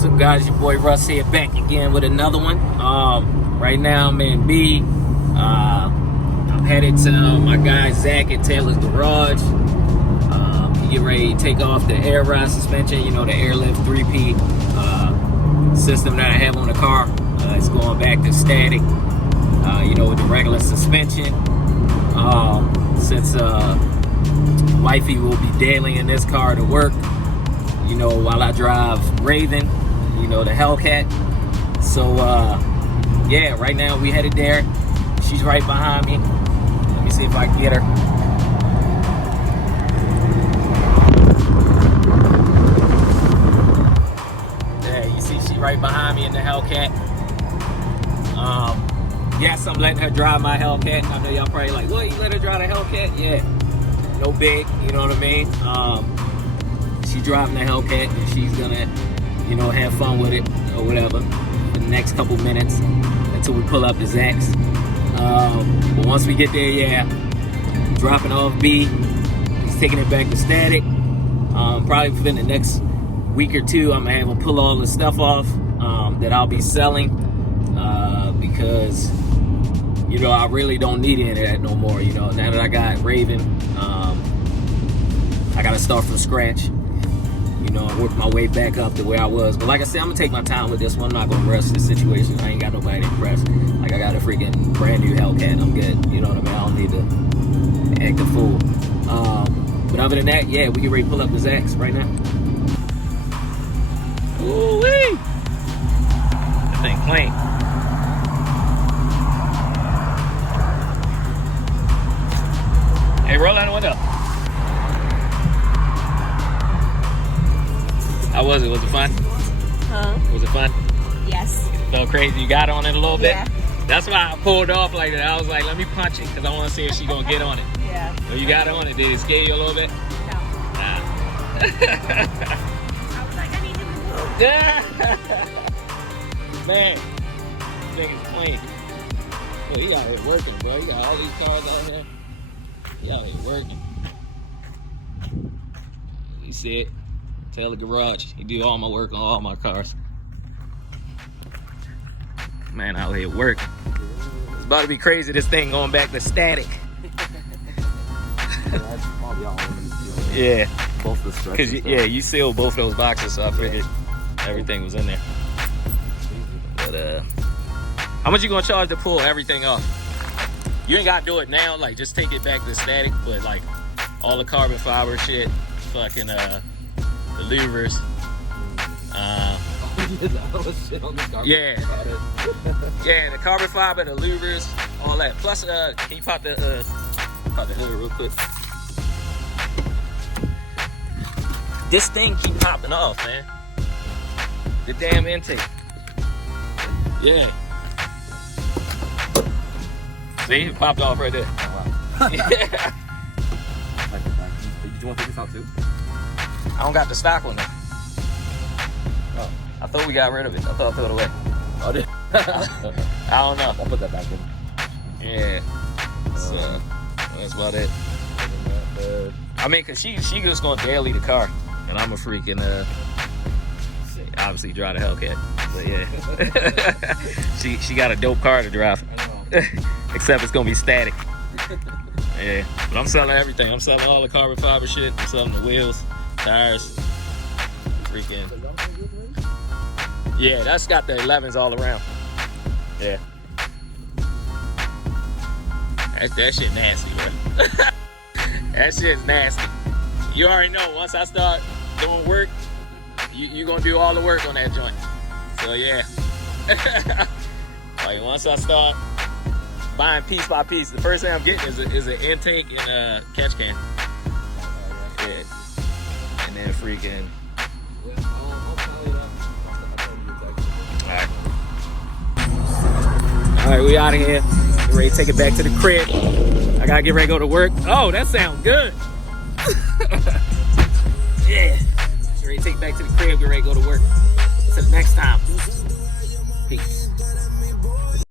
What's up, guys? Your boy Russ here, back again with another one. Right now I'm in B. I'm headed to my guy Zach at Taylor's Garage. He get ready to take off the air ride suspension, you know, the airlift 3P system that I have on the car. It's going back to static, you know, with the regular suspension. Since wifey will be daily in this car to work, you know, while I drive Raven, you know, the Hellcat. So yeah, right now we headed there. She's right behind me. Let me see if I can get her. Yeah, you see she right behind me in the Hellcat. Yes, I'm letting her drive my Hellcat. I know y'all probably like, what, you let her drive the Hellcat? Yeah, no big, you know what I mean? She's driving the Hellcat and she's gonna, you know, have fun with it or whatever for the next couple minutes until we pull up to Zach's. But once we get there, yeah, dropping off B, he's taking it back to static. Probably within the next week or two, I'm gonna have him pull all the stuff off that I'll be selling because, you know, I really don't need any of that no more. You know, now that I got Raven, I gotta start from scratch. You know, work my way back up to where I was. But like I said, I'm gonna take my time with this one. I'm not gonna rush the situation. I ain't got nobody to impress. Like, I got a freaking brand new Hellcat. I'm good. You know what I mean? I don't need to act a fool. But other than that, yeah, we get ready to pull up the Zach's right now. Ooh-wee! That thing clean. Hey, roll down the window. How was it? Was it fun? Huh? Was it fun? Yes. Felt crazy. You got on it a little bit? Yeah. That's why I pulled off like that. I was like, let me punch it because I want to see if she's going to get on it. Yeah. So you got on it. Did it scare you a little bit? No. Nah. I was like, I need to move. Man, this thing is clean. Boy, he out here working, bro. You got all these cars out here. He out here working. You see it? Taylor Garage. He do all my work on all my cars. Man, out here working. It's about to be crazy, this thing going back to static. Yeah. Both the stretches. Cause yeah, you sealed both those boxes, so I figured everything was in there. But how much you gonna charge to pull everything off? You ain't gotta do it now, like just take it back to static, but like all the carbon fiber shit, fucking the louvers. Yeah. Yeah, the carbon fiber, the louvers, all that. Plus, can you pop the hood real quick? This thing keep popping off, man. The damn intake. Yeah. See, it popped off right there. Oh, wow. Yeah. Did you want to take this out too? I don't got the stock one though. Oh, I thought we got rid of it. I thought I threw it away. Oh, did I don't know. I'll put that back in. Yeah. So that's about it. I mean, cause she just gonna daily the car, and I'm a freaking obviously drive the Hellcat. But yeah, she got a dope car to drive. I know. Except it's gonna be static. Yeah, but I'm selling everything. I'm selling all the carbon fiber shit. I'm selling the wheels, tires, freaking. Yeah, that's got the 11s all around. Yeah. That shit nasty, bro. That shit's nasty. You already know, once I start doing work, you gonna do all the work on that joint. So yeah. Like once I start buying piece by piece, the first thing I'm getting is an intake and a catch can. Yeah. And then freaking. Alright, we out of here. Get ready to take it back to the crib. I gotta get ready to go to work. Oh, that sounds good. Yeah. Get ready to take it back to the crib, get ready to go to work. Until next time. Peace.